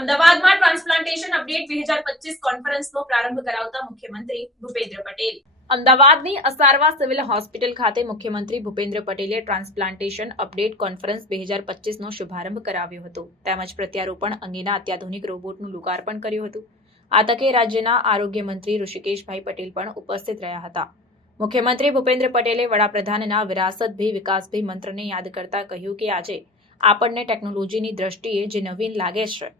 અમદાવાદમાં transplantation update 2025 કોન્ફરન્સનો પ્રારંભ કરાવતા મુખ્યમંત્રી ભૂપેન્દ્ર પટેલ. અમદાવાદની અસારવા સિવિલ હોસ્પિટલ ખાતે મુખ્યમંત્રી ભૂપેન્દ્ર પટેલે ટ્રાન્સપ્લાન્ટેશન અપડેટ કોન્ફરન્સ 2025નો શુભારંભ કરાવ્યો હતો તેમજ પ્રત્યારોપણ અંગેના અત્યાધુનિક રોબોટનું લોકાર્પણ કર્યું હતું. આ તકે રાજ્યના આરોગ્ય મંત્રી ઋષિકેશભાઈ પટેલ પણ ઉપસ્થિત રહ્યા હતા. મુખ્યમંત્રી ભૂપેન્દ્ર પટેલે વડાપ્રધાનના વિરાસત ભી વિકાસ ભી મંત્રને યાદ કરતા કહ્યું કે આજે આપણને ટેકનોલોજીની દ્રષ્ટિએ જે નવીન લાગે છે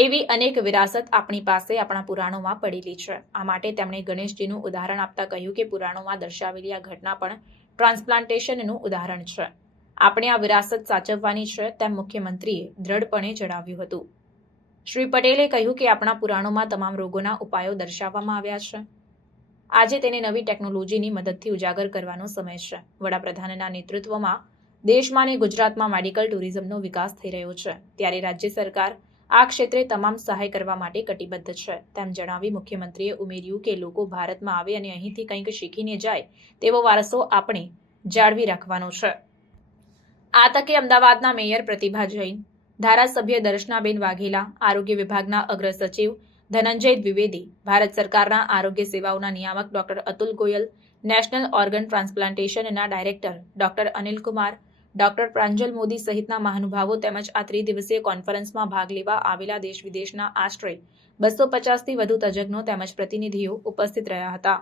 એવી અનેક વિરાસત આપણી પાસે આપણા પુરાણોમાં પડેલી છે. આ માટે તેમણે ગણેશજીનું ઉદાહરણ આપતા કહ્યું કે પુરાણોમાં દર્શાવેલી આ ઘટના પણ ટ્રાન્સપ્લાન્ટેશનનું ઉદાહરણ છે. આપણે આ વિરાસત સાચવવાની છે તેમ મુખ્યમંત્રીએ દ્રઢપણે જણાવ્યું હતું. શ્રી પટેલે કહ્યું કે આપણા પુરાણોમાં તમામ રોગોના ઉપાયો દર્શાવવામાં આવ્યા છે. આજે તેને નવી ટેકનોલોજીની મદદથી ઉજાગર કરવાનો સમય છે. વડાપ્રધાનના નેતૃત્વમાં દેશમાં અને ગુજરાતમાં મેડિકલ ટુરિઝમનો વિકાસ થઈ રહ્યો છે ત્યારે રાજ્ય સરકાર આ ક્ષેત્રે તમામ સહાય કરવા માટે કટિબદ્ધ છે તેમ જણાવી મુખ્યમંત્રીએ ઉમેર્યું કે લોકો ભારતમાં આવે અને અહીંથી કંઈક શીખીને જાય તેવો વારસો આપણે જાળવી રાખવાનો છે. આ તકે અમદાવાદના મેયર પ્રતિભા જૈન, ધારાસભ્ય દર્શનાબેન વાઘેલા, આરોગ્ય વિભાગના અગ્ર સચિવ ધનંજય દ્વિવેદી, ભારત સરકારના આરોગ્ય સેવાઓના નિયામક doctor Atul Goyal, national organ ટ્રાન્સપ્લાન્ટેશનના director doctor Anil Kumar, doctor Pranjal Modi સહિતના મહાનુભાવો તેમજ આ ત્રિદિવસીય કોન્ફરન્સમાં ભાગ લેવા આવેલા દેશ વિદેશના આશરે 250થી વધુ તજજ્ઞો તેમજ પ્રતિનિધિઓ ઉપસ્થિત રહ્યા હતા.